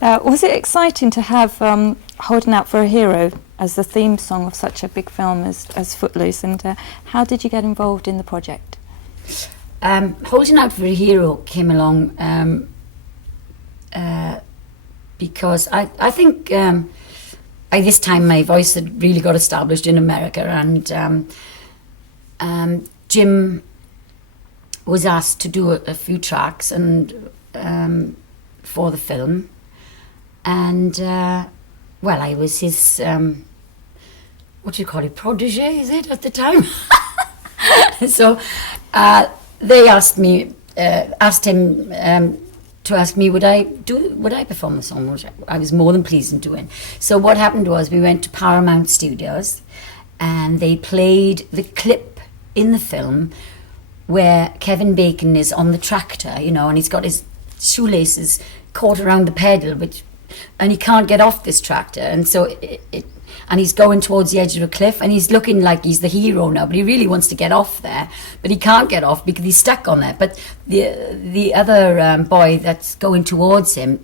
Was it exciting to have Holding Out for a Hero as the theme song of such a big film as Footloose, and how did you get involved in the project? Holding Out for a Hero came along because I think by this time my voice had really got established in America, and Jim was asked to do a few tracks and for the film, and well, I was his what do you call it, protege, is it, at the time? So they asked him to ask me would I perform the song, which I was more than pleased in doing. So what happened was we went to Paramount Studios, and they played the clip in the film where Kevin Bacon is on the tractor, you know, and he's got his shoelaces caught around the pedal, and he can't get off this tractor, and so and he's going towards the edge of a cliff, and he's looking like he's the hero now, but he really wants to get off there, but he can't get off because he's stuck on there. But the other boy that's going towards him,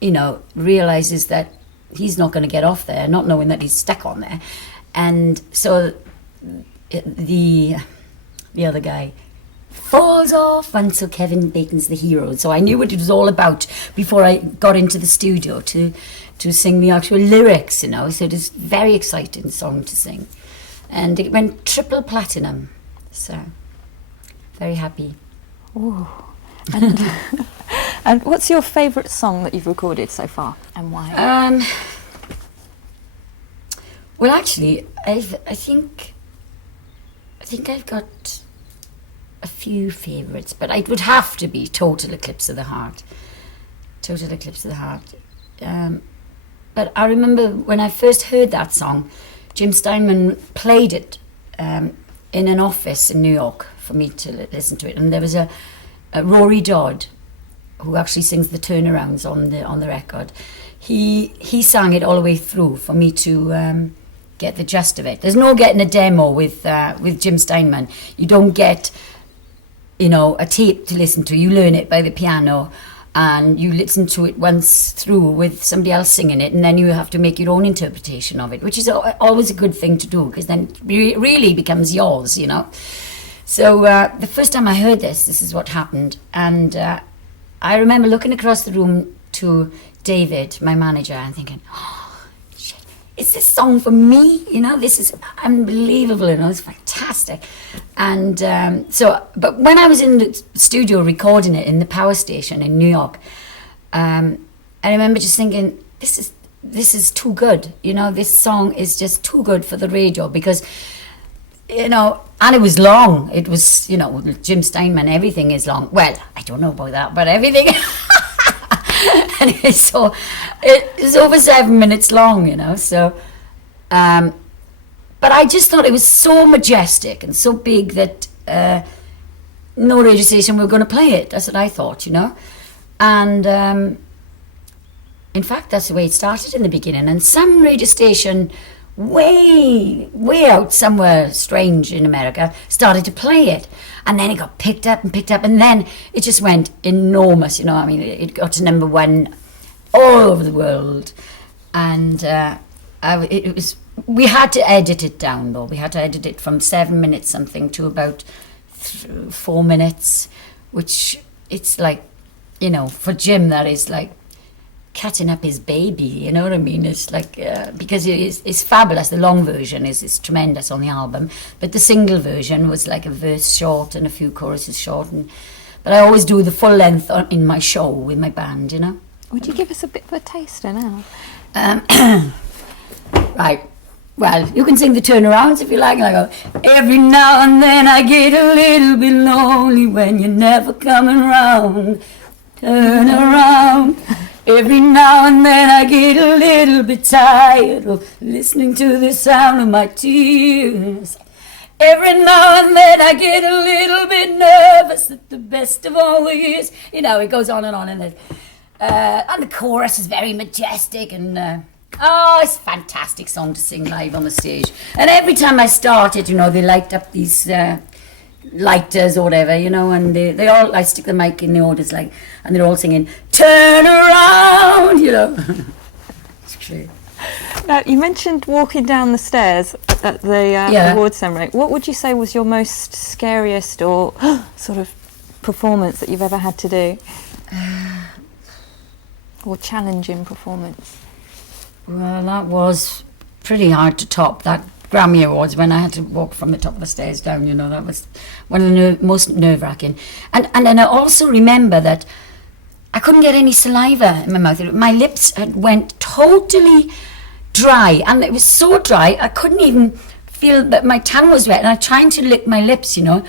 you know, realizes that he's not going to get off there, not knowing that he's stuck on there, and so the other guy falls off, and so Kevin Bacon's the hero. So I knew what it was all about before I got into the studio to sing the actual lyrics, you know. So it was a very exciting song to sing, and it went triple platinum. So very happy. Ooh. And what's your favourite song that you've recorded so far, and why? Well, actually, I think I've got a few favourites, but it would have to be Total Eclipse of the Heart. Total Eclipse of the Heart. But I remember when I first heard that song, Jim Steinman played it in an office in New York for me to listen to it, and there was a Rory Dodd, who actually sings the turnarounds on the record. He sang it all the way through for me to get the gist of it. There's no getting a demo with Jim Steinman. You don't get, you know, a tape to listen to. You learn it by the piano, and you listen to it once through with somebody else singing it, and then you have to make your own interpretation of it, which is always a good thing to do, because then it really becomes yours, you know. So the first time I heard this is what happened, and I remember looking across the room to David, my manager, and thinking, oh, shit, is this song for me? You know, this is unbelievable, you know, it's fantastic. And but when I was in the studio recording it in the power station in New York, I remember just thinking, this is too good, you know, this song is just too good for the radio, because, you know, and it was long. It was, you know, Jim Steinman, everything is long. Well, I don't know about that, but everything. Anyway, so it was over 7 minutes long, you know, so, but I just thought it was so majestic and so big that no radio station were going to play it. That's what I thought, you know. And in fact, that's the way it started in the beginning. And some radio station way out somewhere strange in America started to play it, and then it got picked up, and then it just went enormous, you know. I mean, it got to number one all over the world, and it was, we had to edit it down, though. We had to edit it from 7 minutes something to about 4 minutes, which, it's like, you know, for Jim, that is like cutting up his baby, you know what I mean? It's like, because it's fabulous. The long version is tremendous on the album, but the single version was like a verse short and a few choruses short. But I always do the full length in my show with my band, you know. Would you give us a bit of a taster now? Right. Well, you can sing the turnarounds if you like. I go, every now and then I get a little bit lonely when you're never coming round. Turn around. Every now and then I get a little bit tired of listening to the sound of my tears. Every now and then I get a little bit nervous at the best of all the years. You know, it goes on, and the chorus is very majestic, and it's a fantastic song to sing live on the stage. And every time I started, you know, they light up these lighters or whatever, you know, and they all, I stick the mic in the audience, like, and they're all singing, turn around, you know. It's true. Now, you mentioned walking down the stairs at the award ceremony. What would you say was your most scariest or sort of performance that you've ever had to do? Or challenging performance? Well, that was pretty hard to top, that Grammy Awards, when I had to walk from the top of the stairs down, you know. That was one of the most nerve-wracking. And then I also remember that I couldn't get any saliva in my mouth. My lips had went totally dry, and it was so dry I couldn't even feel that my tongue was wet, and I was trying to lick my lips, you know,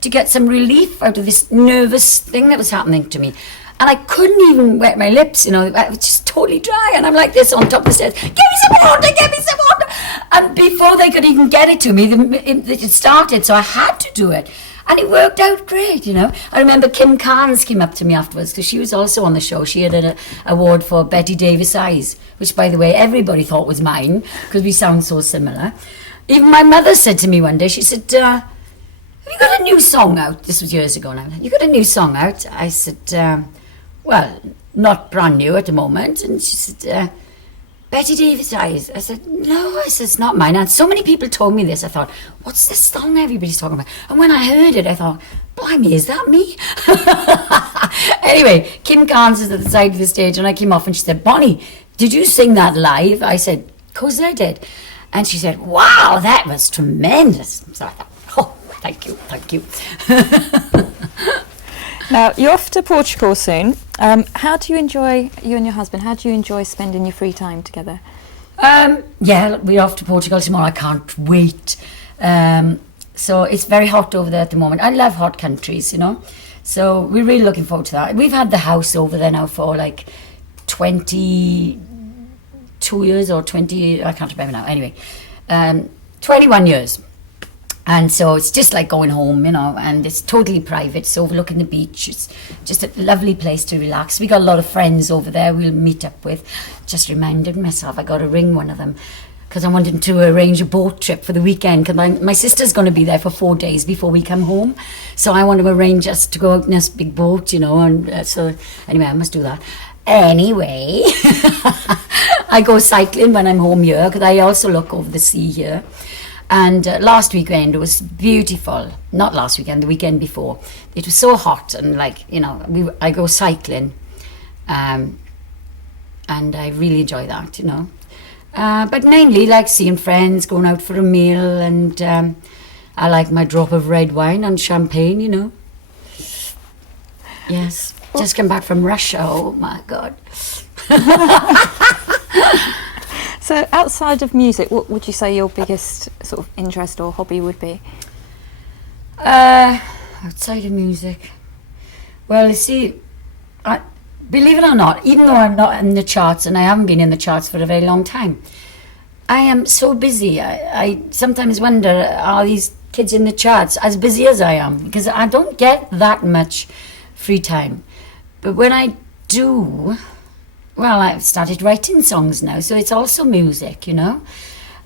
to get some relief out of this nervous thing that was happening to me. And I couldn't even wet my lips, you know, it was just totally dry. And I'm like this on top of the stairs, give me some water, give me some water. And before they could even get it to me, it started, so I had to do it. And it worked out great, you know. I remember Kim Carnes came up to me afterwards, because she was also on the show. She had an award for Betty Davis Eyes, which, by the way, everybody thought was mine, because we sound so similar. Even my mother said to me one day, she said, have you got a new song out? This was years ago now. You got a new song out? I said, well, not brand new at the moment. And she said, Betty Davis Eyes. I said, no, I said, it's not mine. And so many people told me this. I thought, what's this song everybody's talking about? And when I heard it, I thought, blimey, is that me? Anyway, Kim Carnes is at the side of the stage, and I came off and she said, Bonnie, did you sing that live? I said, of course I did. And she said, wow, that was tremendous. So I thought, oh, thank you, thank you. Now, you're off to Portugal soon. How do you enjoy, you and your husband, how do you enjoy spending your free time together? Yeah, we're off to Portugal tomorrow. I can't wait. So it's very hot over there at the moment. I love hot countries, you know. So we're really looking forward to that. We've had the house over there now for like 22 years or 20, I can't remember now. Anyway, 21 years. And so it's just like going home, you know, and it's totally private. It's overlooking the beach. It's just a lovely place to relax. We got a lot of friends over there we'll meet up with. Just reminded myself I got to ring one of them, because I wanted to arrange a boat trip for the weekend, because my sister's going to be there for 4 days before we come home. So I want to arrange us to go out in this big boat, you know, and so anyway, I must do that. Anyway, I go cycling when I'm home here, because I also look over the sea here. And last weekend it was beautiful. Not last weekend, the weekend before. It was so hot, and like, you know, I go cycling, and I really enjoy that, you know. But mainly like seeing friends, going out for a meal, and I like my drop of red wine and champagne, you know. Yes, just come back from Russia. Oh my God. So outside of music, what would you say your biggest sort of interest or hobby would be? Outside of music, well, you see, believe it or not, even though I'm not in the charts, and I haven't been in the charts for a very long time, I am so busy. I sometimes wonder, are these kids in the charts as busy as I am? Because I don't get that much free time. But when I do, well, I've started writing songs now, so it's also music, you know.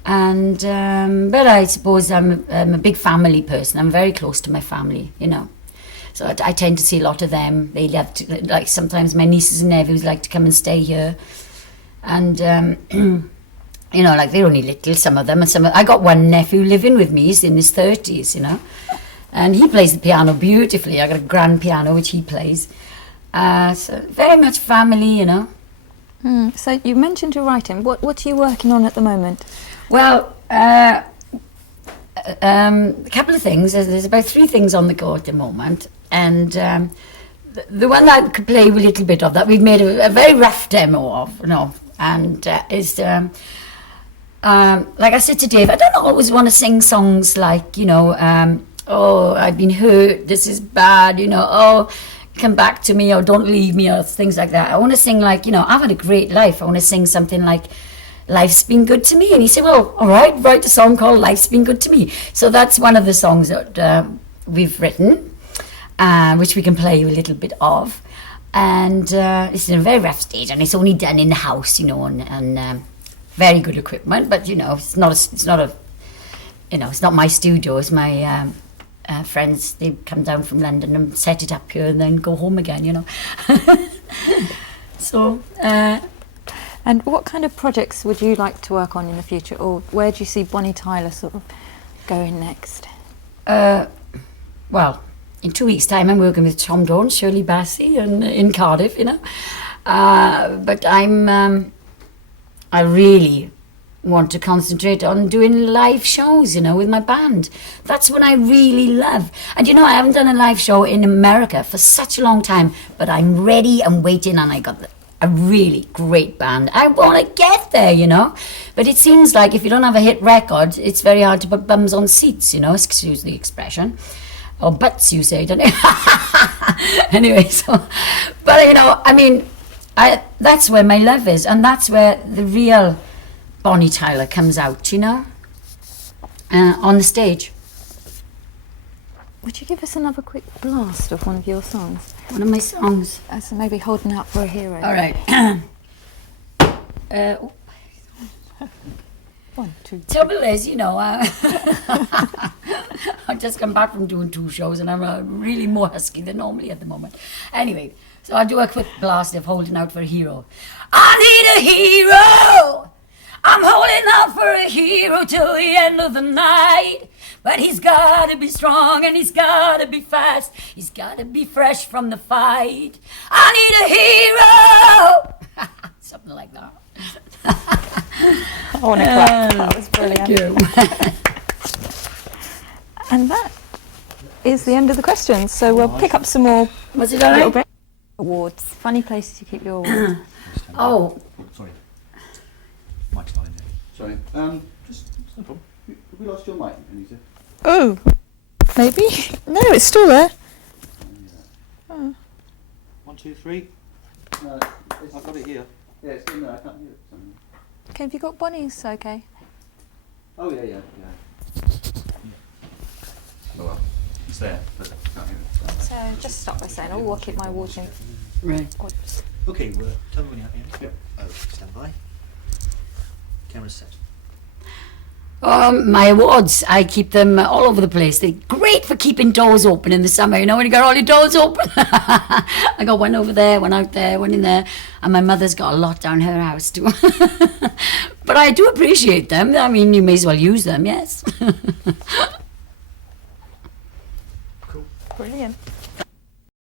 And but I suppose I'm a big family person. I'm very close to my family, you know. So I tend to see a lot of them. They love to, like, sometimes my nieces and nephews like to come and stay here. And, you know, like, they're only little, some of them. And I got one nephew living with me. He's in his 30s, you know. And he plays the piano beautifully. I got a grand piano, which he plays. So very much family, you know. So you mentioned you're writing. What are you working on at the moment? Well, a couple of things. There's about 3 things on the go at the moment. And the one that I could play a little bit of, that we've made a very rough demo of, you know, and is, like I said to Dave, I don't always want to sing songs like, you know, oh, I've been hurt, this is bad, you know, oh, come back to me, or don't leave me, or things like that. I want to sing like, you know, I've had a great life. I want to sing something like, life's been good to me. And he said, well, all right, write a song called Life's Been Good to Me. So that's one of the songs that we've written, which we can play a little bit of. And it's in a very rough stage, and it's only done in the house, you know, and very good equipment. But, you know, it's not my studio. It's my friends, they come down from London and set it up here and then go home again, you know. So, And what kind of projects would you like to work on in the future, or where do you see Bonnie Tyler sort of going next? well, in 2 weeks' time, I'm working with Tom Dawn, Shirley Bassey, and in Cardiff, you know. But I really want to concentrate on doing live shows, you know, with my band. That's what I really love. And you know, I haven't done a live show in America for such a long time, but I'm ready and waiting, and I got a really great band. I want to get there, you know. But it seems like if you don't have a hit record, it's very hard to put bums on seats, you know, excuse the expression. Or butts, you say, don't you? Anyway, so, but you know, I mean, that's where my love is, and that's where the real Bonnie Tyler comes out, you know, on the stage. Would you give us another quick blast of one of your songs? One of my songs. So maybe Holding Out for a Hero. All right. 1, 2, 3. Trouble is, you know, I've just come back from doing 2 shows and I'm really more husky than normally at the moment. Anyway, so I'll do a quick blast of Holding Out for a Hero. I need a hero! I'm holding out for a hero till the end of the night. But he's gotta be strong and he's gotta be fast. He's gotta be fresh from the fight. I need a hero! Something like that. I want to clap. That was brilliant. Thank you. And that is the end of the questions. So we'll pick up some more Was it all right? awards. Funny places you keep your awards. Oh, Sorry. Mike's not in there. Sorry. Just no problem. Have we lost your mic, Anita? Oh, maybe. No, it's still there. 1, 2, 3. No, I've got it here. Yeah, it's in there. I can't hear it. Okay, have you got Bonnie's? Okay. Oh yeah. Oh well, it's there, but I can't hear it. So just stop by saying, I'll keep my watching. right. Okay, well, tell me when you're happy. Yep. Oh, stand by. Camera's set. My awards, I keep them all over the place. They're great for keeping doors open in the summer, you know, when you got all your doors open. I got one over there, one out there, one in there. And my mother's got a lot down her house too. But I do appreciate them. I mean, you may as well use them, yes. Cool. Brilliant.